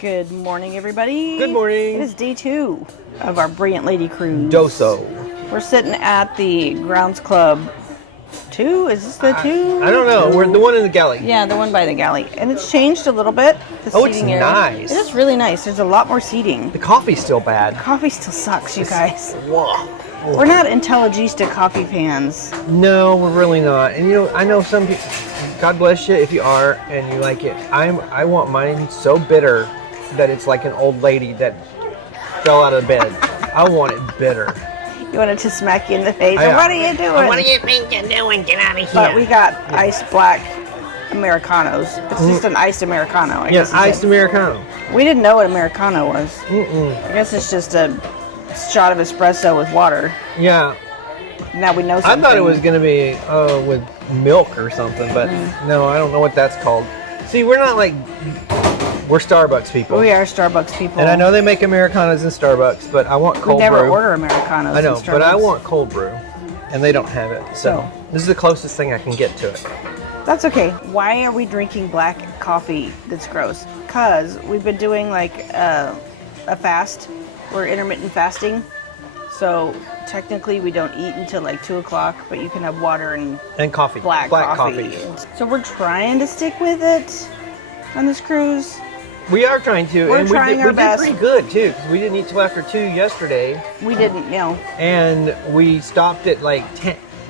Good morning, everybody. Good morning. It is day 2 of our Brilliant Lady cruise. Doso. We're sitting at the Grounds Club 2. Is this the 2? I don't know. We're the one in the galley. Yeah, the one by the galley. And it's changed a little bit. The It's seating area. nice. It is really nice. There's a lot more seating. The coffee's still bad. Coffee still sucks, you guys. Whoa. We're not Intelligista coffee fans. No, we're really not. And I know some people, God bless you if you are and you like it. I want mine so bitter that it's like an old lady that fell out of bed. I want it bitter. You want it to smack you in the face. What are you doing? What do you think you're doing? Get out of here. But we got iced black Americanos. It's just an iced Americano. I guess iced Americano. We didn't know what Americano was. I guess it's just a shot of espresso with water. Yeah. Now we know something. I thought it was going to be with milk or something, but no, I don't know what that's called. See, we're not like... We're Starbucks people. We are Starbucks people. And I know they make Americanos in Starbucks, but I want cold brew. We never order Americanos I know, in Starbucks. but I want cold brew, and they don't have it. So this is the closest thing I can get to it. That's okay. Why are we drinking black coffee that's gross? Because we've been doing like a fast. We're intermittent fasting. So technically we don't eat until like 2 o'clock, but you can have water and coffee. Black coffee. So we're trying to stick with it on this cruise. We are trying to, We're and trying our best. We did pretty good too, because we didn't eat till after 2 yesterday. We didn't, And we stopped at like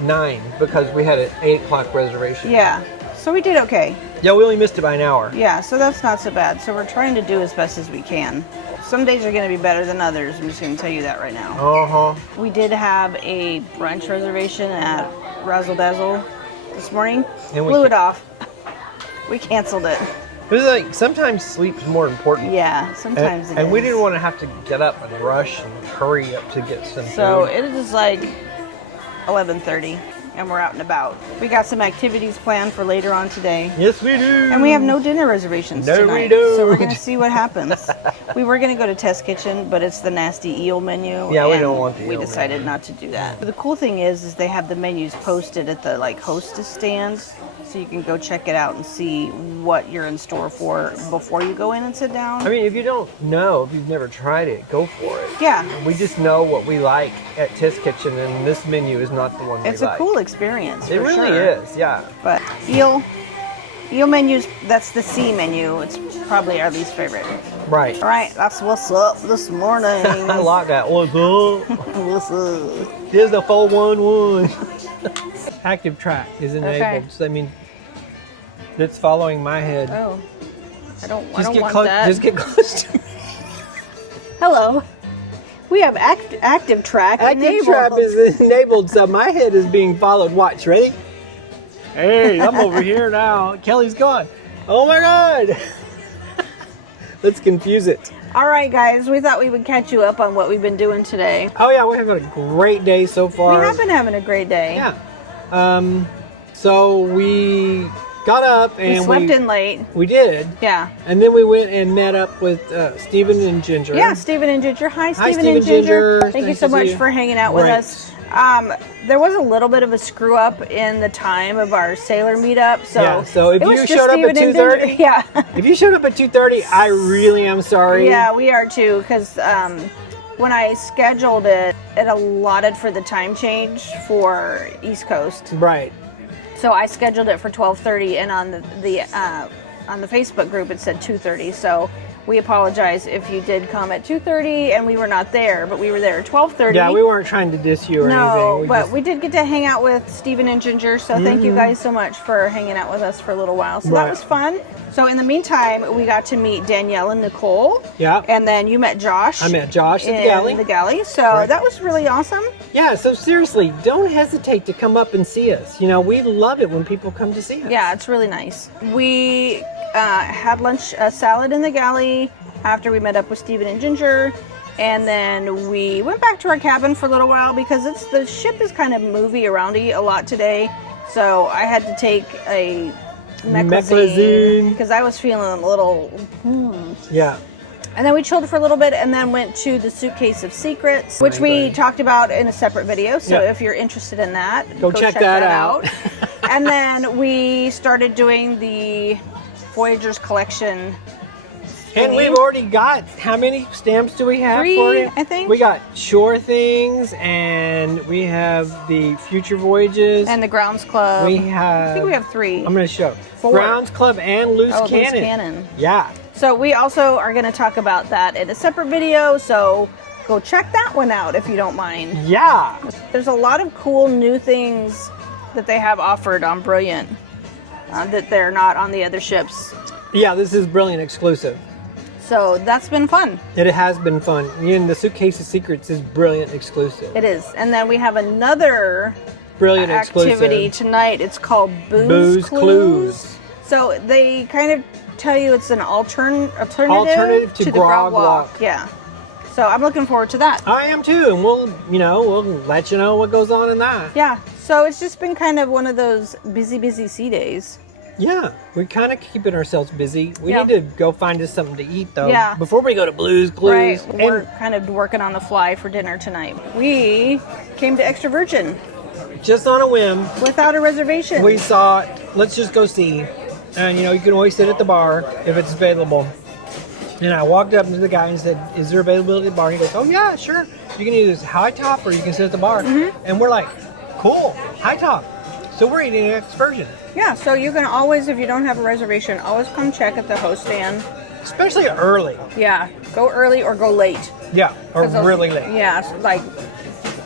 9 because we had an 8 o'clock reservation. Yeah, so we did okay. Yeah, we only missed it by an hour. Yeah, so that's not so bad. So we're trying to do as best as we can. Some days are going to be better than others. I'm just going to tell you that right now. We did have a brunch reservation at Razzle Dazzle this morning. And we blew it off. We canceled it. It was like sometimes sleep's more important. Yeah, sometimes it is. And we didn't want to have to get up and rush and hurry up to get some food. So it is like 11:30 and we're out and about. We got some activities planned for later on today. Yes, we do. And we have no dinner reservations tonight. We do. So we're going to see what happens. We were going to go to Test Kitchen, but it's the nasty eel menu. Yeah, we don't want the eel We decided not to do that. The cool thing is they have the menus posted at the like hostess stands. So you can go check it out and see what you're in store for before you go in and sit down. I mean, if you don't know, if you've never tried it, go for it. Yeah. We just know what we like at Test Kitchen, and this menu is not the one we like. It's a cool experience. It really is, yeah. But eel menus, that's the C menu. It's probably our least favorite. Right. All right, that's what's up this morning. I like that. What's up? What's up? Here's the 411. Active track is enabled. Okay. So I mean, it's following my head. Oh, I don't Just want close, that. Just get close to me. Hello. We have active track Active enabled. track is enabled, so my head is being followed. Watch, ready? Hey, I'm over here now. Kelly's gone. Oh my God. Let's confuse it. All right, guys. We thought we would catch you up on what we've been doing today. Oh yeah, we're having a great day so far. We have been having a great day. Yeah. So we got up and we slept in late. We did. Yeah. And then we went and met up with Stephen and Ginger. Yeah, Stephen and Ginger. Hi, Hi, Stephen and Ginger. Thank you Nice so to see much you. for hanging out with us. There was a little bit of a screw up in the time of our sailor meetup. So, yeah, so if it was you just showed up at Stephen and Ginger. 2:30, Yeah. if you showed up at 2:30, I really am sorry. Yeah, we are too, because when I scheduled it, it allotted for the time change for East Coast. Right. So I scheduled it for 12:30, and on the Facebook group it said 2:30. So we apologize if you did come at 2:30 and we were not there, but we were there at 12:30. Yeah, we weren't trying to diss you or anything. No, we did get to hang out with Stephen and Ginger, so thank you guys so much for hanging out with us for a little while. So that was fun. So in the meantime, we got to meet Danielle and Nicole. Yeah. And then you met Josh. I met Josh at the galley. So that was really awesome. Yeah, so seriously, don't hesitate to come up and see us. You know, we love it when people come to see us. Yeah, it's really nice. We had lunch, a salad in the galley after we met up with Stephen and Ginger. And then we went back to our cabin for a little while because the ship is kind of movie aroundy a lot today. So I had to take a meclizine because I was feeling a little Yeah. And then we chilled for a little bit and then went to the Suitcase of Secrets, which we talked about in a separate video. So if you're interested in that, go check that out. And then we started doing the Voyagers Collection And we've already got, how many stamps do we have 3, for it? I think. We got Shore Things, and we have the Future Voyages. And the Grounds Club. We have... I think we have 3. I'm going to show. 4. Grounds Club and Loose Oh, Cannon. Loose Cannon. Yeah. So we also are going to talk about that in a separate video, so go check that one out if you don't mind. Yeah. There's a lot of cool new things that they have offered on Brilliant that they're not on the other ships. Yeah, this is Brilliant exclusive. So that's been fun. It has been fun. And the Suitcase of Secrets is Brilliant exclusive. It is. And then we have another Brilliant activity exclusive. tonight. It's called Booze Clues. So they kind of tell you it's an alternative to the Grog Walk. Yeah. So I'm looking forward to that. I am too, and we'll let you know what goes on in that. Yeah. So it's just been kind of one of those busy sea days. Yeah, we're kind of keeping ourselves busy. We Yeah. need to go find us something to eat though. Yeah. Before we go to Blues Clues. Right. We're kind of working on the fly for dinner tonight. We came to Extra Virgin Just on a whim, without a reservation. we saw, let's just go see. And you can always sit at the bar if it's available. And I walked up to the guy and said, is there availability at the bar? He goes, oh yeah, sure. You can either high top or you can sit at the bar. And we're like, cool, high top. So we're eating an excursion. Yeah, so you can always, if you don't have a reservation, always come check at the host stand. Especially early. Yeah, go early or go late. Yeah, or 'Cause those- really late. Yeah, so like,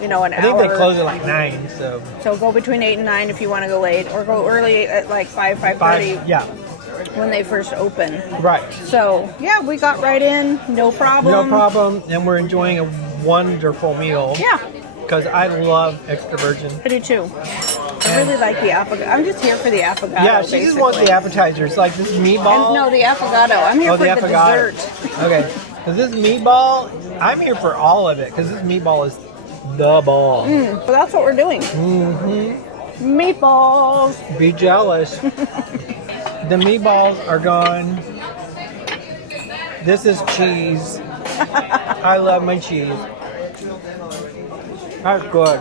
an hour. I think they close at like 9, so. So go between 8 and 9 if you want to go late, or go early at like 5:30 Yeah, when they first open. right. So yeah, we got right in, no problem. No problem, and we're enjoying a wonderful meal. Yeah, Because I love Extra Virgin. I do too. I really like the affogato. I'm just here for the affogato. Yeah, she just wants the basically. appetizers, like this meatball. And, no, the affogato. I'm here Oh, for the the affogato. dessert. Okay, because this meatball, I'm here for all of it, because this meatball is the ball. So that's what we're doing. Meatballs. Be jealous. The meatballs are gone. This is cheese. I love my cheese. That's good.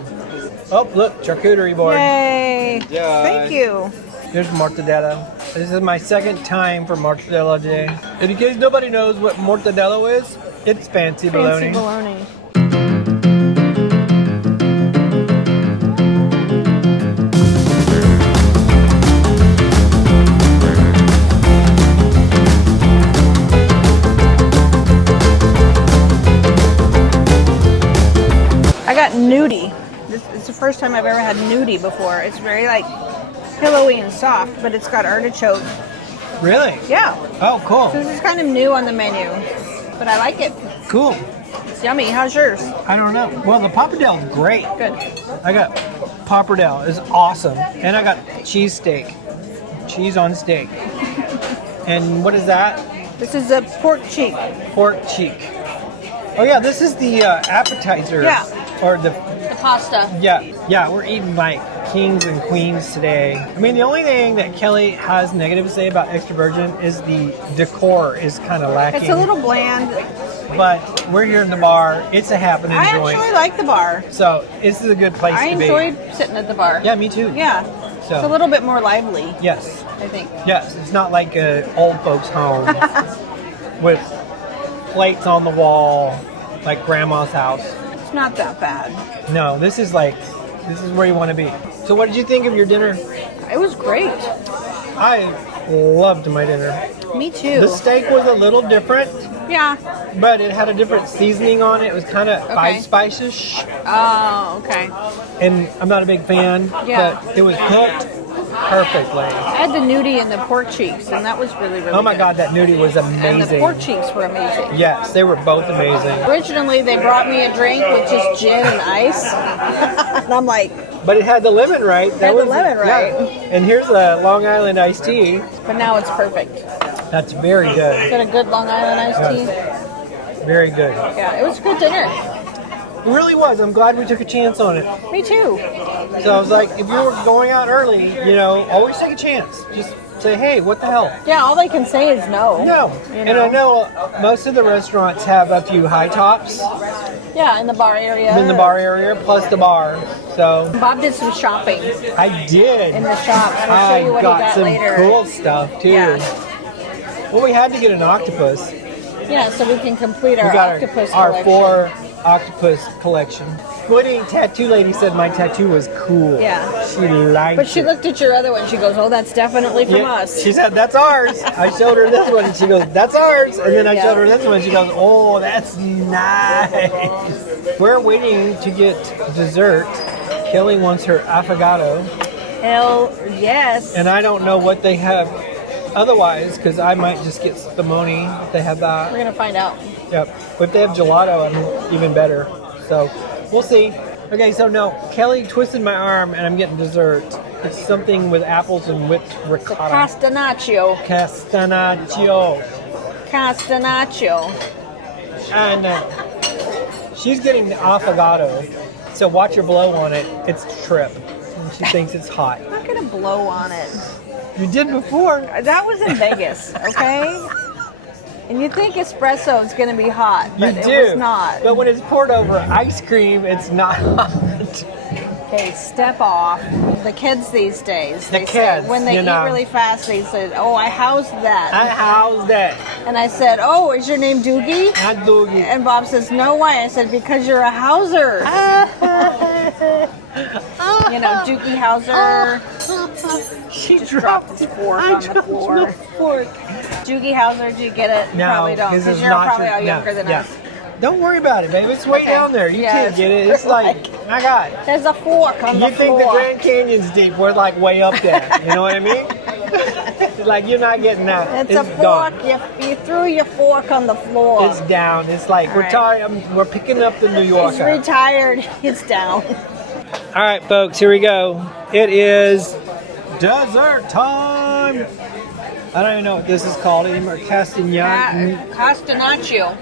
Oh, look, charcuterie board. Yay. Yeah. Thank you. Here's mortadella. This is my second time for mortadella day. And in case nobody knows what mortadella is, it's fancy bologna. Fancy bologna. I got nudie. It's the first time I've ever had nudie before. It's very like pillowy and soft, but it's got artichoke. Really? Yeah. Oh, cool. This is kind of new on the menu, but I like it. Cool. It's yummy. How's yours? I don't know. Well, the pappardelle is great. Good. I got pappardelle. It's awesome. And I got cheese steak. Cheese on steak. And what is that? This is a pork cheek. Pork cheek. Oh yeah, this is the appetizer. Yeah. Or the, The pasta. yeah, we're eating like kings and queens today. I mean, the only thing that Kelly has negative to say about Extra Virgin is the decor is kind of lacking. It's a little bland. But we're here in the bar. It's a happening I joint. actually like the bar. So this is a good place I to be. enjoyed sitting at the bar. Yeah, me too. Yeah. So It's a little bit more lively, yes, I think. yes. It's not like an old folks' home with plates on the wall, like grandma's house. It's not that bad. No, this is where you want to be. So what did you think of your dinner? It was great. I loved my dinner. Me too. The steak was a little different, Yeah. but it had a different seasoning on it. It was kind of Okay. spices, Oh, okay. and I'm not a big fan, Yeah. but it was cooked perfectly. I had the nudie and the pork cheeks, and that was really, really Oh my good. God, that nudie was And the amazing. pork cheeks were amazing. Yes, they were both amazing. Originally, they brought me a drink with just gin and ice. And I'm like, But it had the lemon right. Had the lemon right. Yeah. And here's a Long Island iced tea. but now it's perfect. That's very Is good. that a good Long Island iced tea? Very good. Yeah, it was a good dinner. It really was. I'm glad we took a chance on it. Me too. So I was like, if you were going out early, always take a chance. Just say, hey, what the hell? Yeah, all they can say is no. No. You And I know most of the restaurants have a few high tops Yeah, in the bar area. in the bar area, plus the bar. So Bob did some shopping I did. in the shop. I'll show you what he got some later. cool stuff too. Yeah. Well, we had to get an octopus. Yeah, so we can complete our We got octopus our collection. 4 octopus collection. Woody tattoo lady said my tattoo was cool. Yeah. She liked But she it. looked at your other one. She goes, "Oh, that's definitely from Yeah, us." she said, "That's ours." I showed her this one, and she goes, "That's ours." And then I showed her this one, and she goes, "Oh, that's nice." We're waiting to get dessert. Kelly wants her affogato, Hell yes. and I don't know what they have otherwise, because I might just get spumoni if they have that. We're gonna find out. Yep. If they have gelato, I'm even better. So we'll see. Okay, so no, Kelly twisted my arm and I'm getting dessert. It's something with apples and whipped ricotta. Castanaccio. Castanaccio. Castanaccio. And she's getting the affogato. So watch her blow on it. It's trip. And she thinks it's hot. I'm not gonna blow on it. You did before. That was in Vegas, okay? And you think espresso is gonna be hot, but You it do. was not. But when it's poured over ice cream, it's not hot. Okay, step off. The kids these days, The they kids, say, when they you eat know. really fast, they say, "Oh, I housed that." How's that? And I said, "Oh, is your name Doogie?" Not doogie. And Bob says, "No, why?" I said, "Because you're a houser." You know, Doogie Howser. She Just dropped his fork on the floor. Doogie Howser, do you get it? No, Probably don't, this because is you're not probably your- all no, younger than yeah. us. Don't worry about it, babe. It's way Okay. down there. You Yeah, can't get it. It's like, my God. There's a fork on the You think floor. the Grand Canyon's deep? We're like way up there. You know what I mean? Like you're not getting that. It's a fork. gone. You threw your fork on the floor. It's down. It's like we're right. tired. We're picking up the New Yorker. He's retired. It's down. All right, folks. Here we go. It is dessert time. I don't even know what this is called anymore. Castanaccio.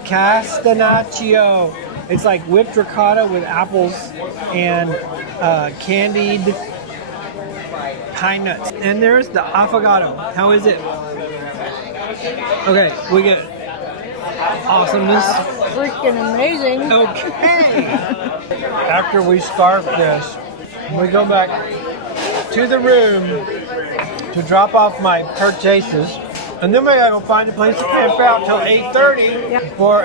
Castanaccio. It's like whipped ricotta with apples and candied pine nuts. And there's the affogato. How is it? Okay, we get awesomeness. Freaking amazing. Okay. After we scarf this, we go back to the room to drop off my purchases. And then we gotta go find a place to camp out till 8:30 for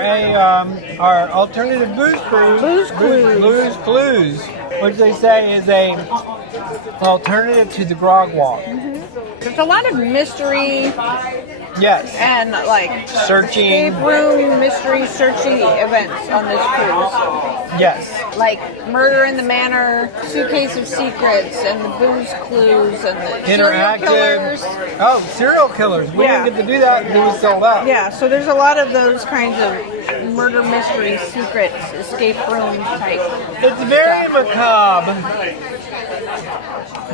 our alternative booze cruise. Blues Clues, which they say is a alternative to the grog walk. There's a lot of mystery Yes. and like Searching. escape room mystery searching events on this cruise. Yes. Like Murder in the Manor, Suitcase of Secrets, and the Booze Clues, and the serial killers. Interactive. Oh, serial killers. We Yeah. didn't get to do that until we sold out. Yeah, so there's a lot of those kinds of murder mystery secrets, escape room type. It's very macabre.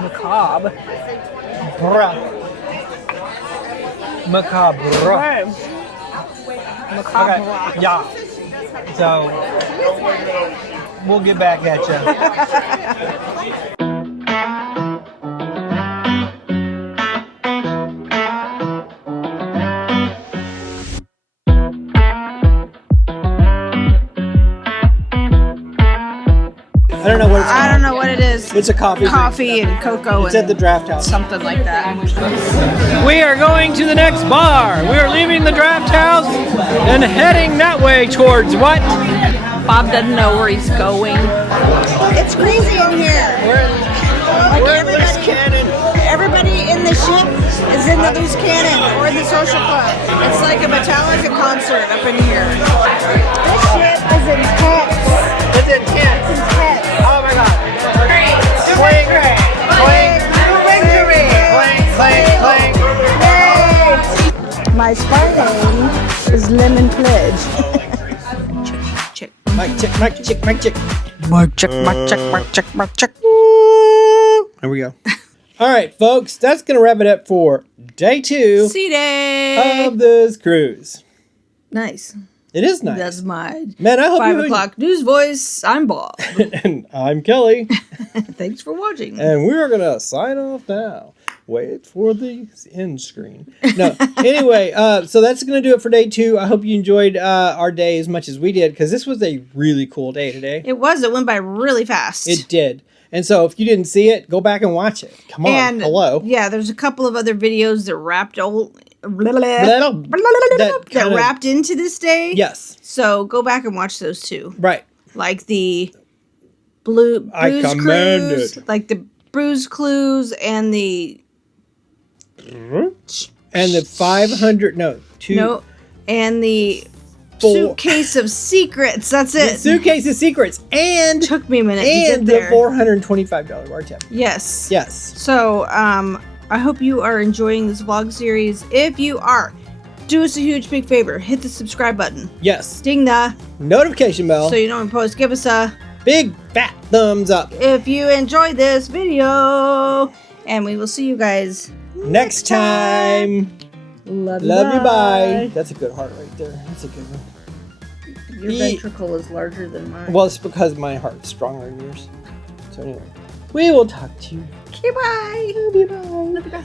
Macabre. Bruh. Macabre. Okay. Macabre. Okay. Yeah. So we'll get back at you. I don't know what it's I called. don't know what it is. It's a coffee. Coffee and cocoa It's at and the draft house. something like that. We are going to the next bar. We are leaving the draft house and heading that way towards what? Bob doesn't know where he's going. It's crazy in here. Like everybody in the ship is in the loose cannon or the social club. It's like a Metallica concert up in here. This ship is intense. It's intense. Intense. Oh my God. Clink, clink, Victory! clink, clink, clink. My spy name is Lemon Pledge. Mic check, mic check, mic check. Mark check, mark check, mark check, mark check. There we go. All right, folks, that's going to wrap it up for day 2 See day. of this cruise. Nice. It is nice. That's my Man, I hope 5 you o'clock news voice. I'm Bob. And I'm Kelly. Thanks for watching. And we're going to sign off now. Wait for the end screen. No. Anyway, so that's going to do it for day 2. I hope you enjoyed our day as much as we did, because this was a really cool day today. It was. It went by really fast. It did. And so if you didn't see it, go back and watch it. Come on. And hello. Yeah, there's a couple of other videos that wrapped that kinda- wrapped into this day. Yes. So go back and watch those two. Right. Like the Blues command Clues, it. like the Bruise Clues, and the And the 500, and the Four. Suitcase of Secrets. That's the it. Suitcase of Secrets, and Took me a minute to get and the there. $425 bar tab. Yes. Yes. So, I hope you are enjoying this vlog series. If you are, do us a huge big favor. Hit the subscribe button. Yes. Ding the Notification bell. so you know when we post. Give us a Big fat thumbs up. if you enjoyed this video. And we will see you guys Next time. Love You, bye. That's a good heart right there. That's a good one. Your ventricle is larger than mine. Well, it's because my heart's stronger than yours. So anyway, we will talk to you. Okay, bye. Love you, bye. Love you, bye.